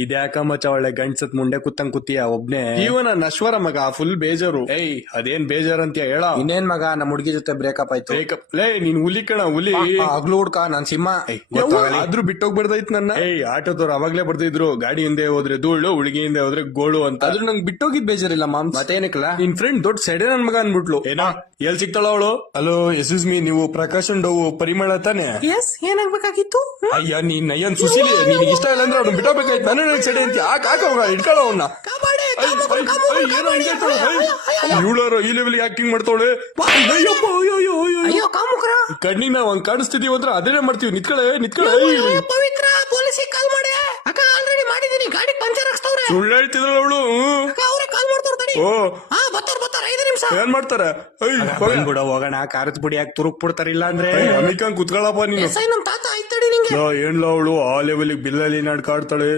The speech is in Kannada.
ಇದ್ಯಾಕ ಮಚ್ಚ ಒಳ್ಳೆ ಗಂಡ್ಸತ್ ಮುಂಡೆ ಕುತ್ತಂಗ್ ಕುತ್ತಿಯ ಒಬ್ನೇ ಜೀವನ ನಶ್ವರ ಮಗ ಫುಲ್ ಬೇಜಾರು. ಏಯ್ ಅದೇನ್ ಬೇಜಾರ್ ಅಂತೀಯ ಹೇಳ. ಇನ್ನೇನ್ ಮಗ ನಮ್ ಹುಡ್ಗಿ ಜೊತೆ ಬ್ರೇಕಪ್ ಆಯ್ತು. ಲೇ ನೀನ್ ಹುಲಿ ಕಣ ಹುಲಿ. ಹಗ್ಲು ಹುಡ್ಕ ನಾನ್ ಸಿಂಹ. ಆದ್ರೂ ಬಿಟ್ಟೋಗ್ ಬರ್ದೈತ್ ನನ್ನ. ಏಯ್ ಆಟೋದವ್ರು ಅವಾಗ್ಲೇ ಬರ್ದಿದ್ರು ಗಾಡಿ ಹಿಂದೆ ಹೋದ್ರೆ ಧೂಳು ಹುಡುಗಿ ಹಿಂದೆ ಹೋದ್ರೆ ಗೋಳು ಅಂತ. ಆದ್ರೂ ನಂಗೆ ಬಿಟ್ಟೋಗಿದ್ ಬೇಜಾರಿಲ್ಲ ಮಾಮ್ಸ್. ಮತ್ತೇನಕ್ಕಲ್ಲ ನಿನ್ ಫ್ರೆಂಡ್ ದೊಡ್ಡ ಸೆಡೆ ನನ್ ಮಗ ಅನ್ಬಿಟ್ಲು. ಏನೋ ಎಲ್ ಸಿಗ್ತಾಳ ಅವಳು. ಹಲೋ ಎಕ್ಸ್ಕ್ಯೂಸ್ ಮೀ, ನೀವು ಪ್ರಕಾಶ್ ಡವ್ ಪರಿಮಳ ತಾನೆ? ಏನಾಗ್ಬೇಕಾಗಿತ್ತು? ಅಯ್ಯ ನೀನ್ ಅಯ್ಯನ್ ಸುಶೀಲಿ ನಿನ್ಗೆ ಇಷ್ಟ ಇಲ್ಲ ಅಂದ್ರೆ ಅವ್ನು ಬಿಟ್ಟೋಗ್ಬೇಕಾಯ್ತು. ನನ್ನ ಸೆಡೆ ಅಂತ ಯಾಕೆ ಇಟ್ಕೊಳ್ಳೋ ಅವನ್ನ. ಇವಳಾರ ಈ ಲೆವೆಲ್ ಆಕ್ಟಿಂಗ್ ಮಾಡ್ತಾವಳೆ. ಕಣ್ಣಿಗೆ ನಾವ್ ಹಂಗ್ ಕಾಣಿಸ್ತಿದೀವಿ ಅಂದ್ರೆ ಅದೇನೇ ಮಾಡ್ತೀವಿ. ನಿತ್ಕಳೆ ಪವಿತ್ರ ಪೊಲೀಸಿಗೆ ಕಾಲ್ ಮಾಡಿ. ಅಕ್ಕ ಆಲ್ರೆಡಿ ಮಾಡಿದೀನಿ, ಗಾಡಿ ಪಂಚರ್ ಹಾಕ್ಸ್ತವ್ರೆ. ಸುಳ್ಳು ಹೇಳ್ತಿದ್ರಲ್ಲ ಅವಳು. ಅವ್ರೆ ಕಾಲ್ ಮಾಡ್ತಾರೆ. ಓ ಬರ್ತಾರ 5 ನಿಮಿಷ. ಏನ್ ಮಾಡ್ತಾರೆ? ಬಂದ್ಬಿಡ ಹೋಗೋಣ. ಖಾರದ ಪುಡಿ ಹಾಕಿ ತುರುಕ್ ಬಿಡ್ತಾರಿಲ್ಲ ಅಂದ್ರೆ. ಅಮಿಕಂಗ್ ಕುತ್ಕೊಳ್ಳಪ್ಪ ನೀನು. ನಮ್ ತಾತ ಆಯ್ತಡಿ ನಿಂಗೆ. ಏನ್ಲ ಅವಳು ಆ ಲೆವೆಲ್ ಬಿಲ್ಲಲ್ಲಿ ನಾಡ್ಕಾಡ್ತಾಳೆ.